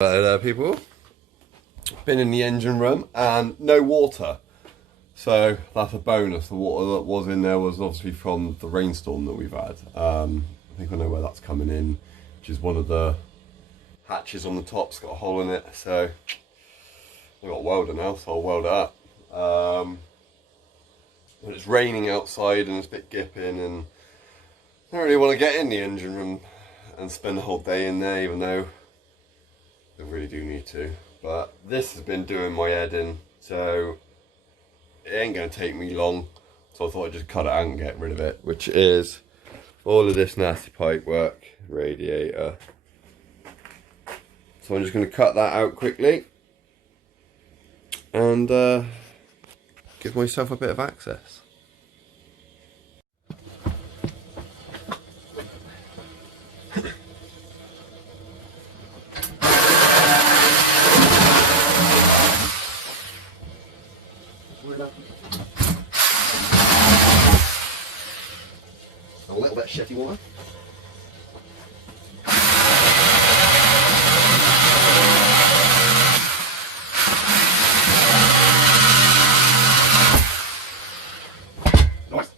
Hello there people, been in the engine room and no water, so that's a bonus. The water that was in there was obviously from the rainstorm that we've had. I think I know where that's coming in, which is one of the hatches on the top's got a hole in it, so I've got a welder now, so I'll weld it up. But it's raining outside and it's a bit gipping, and I don't really want to get in the engine room and spend the whole day in there, even though I really do need to. But this has been doing my head in, so it ain't going to take me long. So I thought I'd just cut it out and get rid of it, which is all of this nasty pipe work, radiator. So I'm just going to cut that out quickly and give myself a bit of access. A little bit of shitty water. Nice.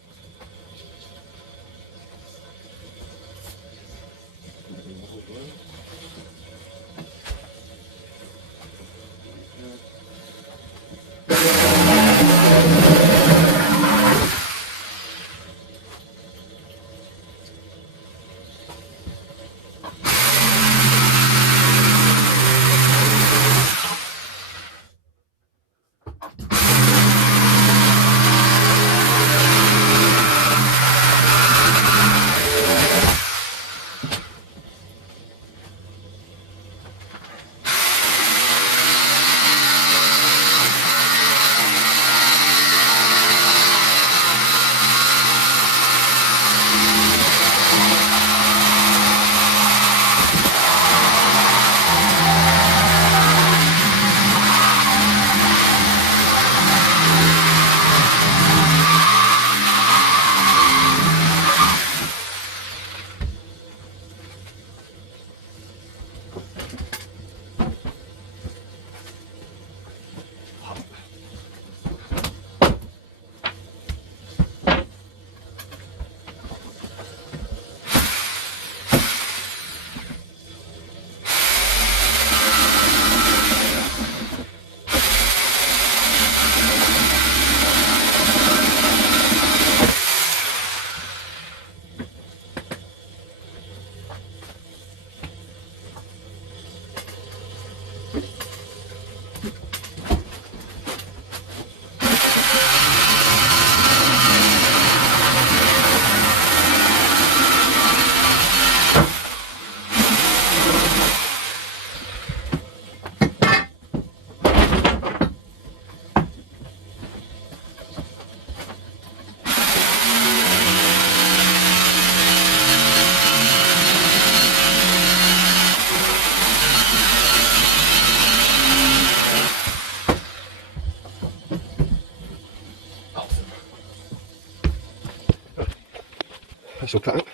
Special cut out.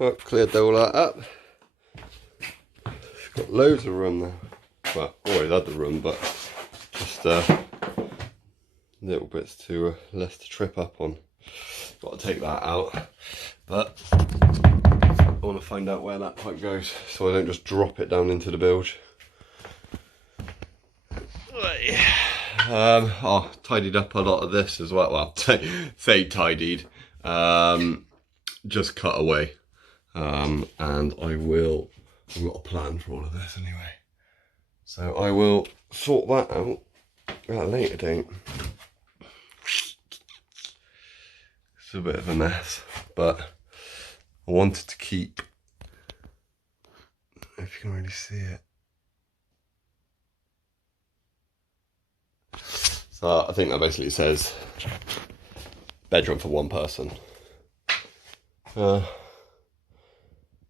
Well, cleared all that up. It's got loads of room now. Well, always had the room, but just little bits to less to trip up on. Got to take that out, but I want to find out where that pipe goes so I don't just drop it down into the bilge. I tidied up a lot of this as well. Well, say tidied. Just cut away, and I've got a plan for all of this anyway, so I will sort that out at a later date. It's a bit of a mess, but I wanted to keep, if you can really see it, so I think that basically says bedroom for one person.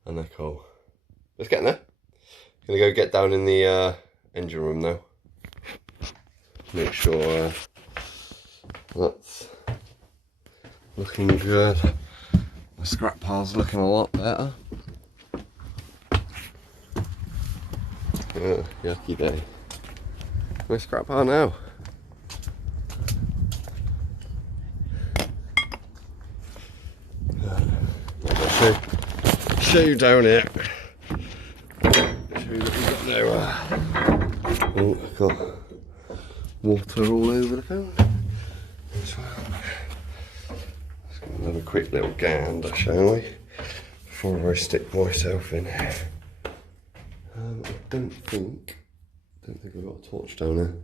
And they're cool. Let's get in there. Gonna go get down in the engine room now. Make sure that's looking good. The scrap pile's looking a lot better. Oh, yucky day. Where's scrap bar now? I'll show you down here. Show you that we've got no. Oh, I've got water all over the phone as well. Just gonna have a quick little gander, shall we? Before I stick myself in. I don't think I've got a torch down there.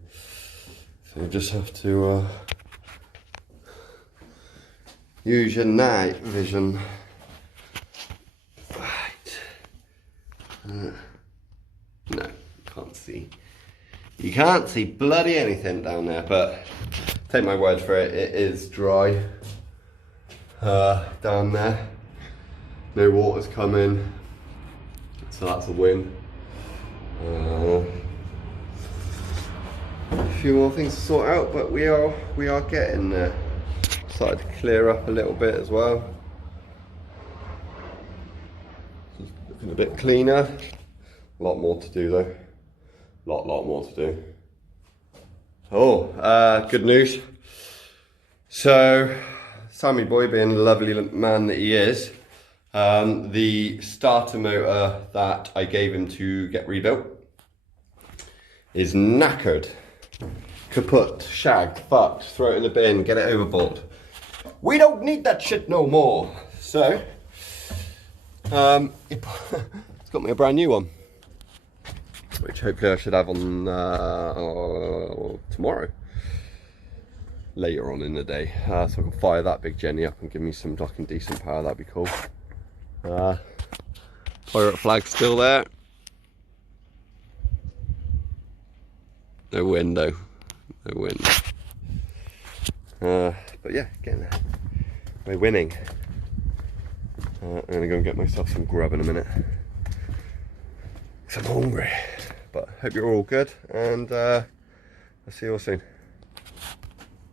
So you just have to use your night vision. Right. No, can't see. You can't see bloody anything down there, but take my word for it, it is dry down there. No water's coming, so that's a win. A few more things to sort out, but we are getting there. Started to clear up a little bit as well. Looking a bit cleaner. A lot more to do though. Lot more to do. Oh, good news. So, Sammy boy, being the lovely man that he is, the starter motor that I gave him to get rebuilt is knackered, kaput, shagged, fucked, throw it in the bin, get it overboard. We don't need that shit no more. So, it's got me a brand new one, which hopefully I should have on tomorrow, later on in the day, so I can fire that big Jenny up and give me some fucking decent power. That'd be cool. Pirate flag still there. No window. No wind. But yeah, getting there. We're winning. I'm gonna go and get myself some grub in a minute. 'Cause I'm hungry. But hope you're all good, and I'll see you all soon.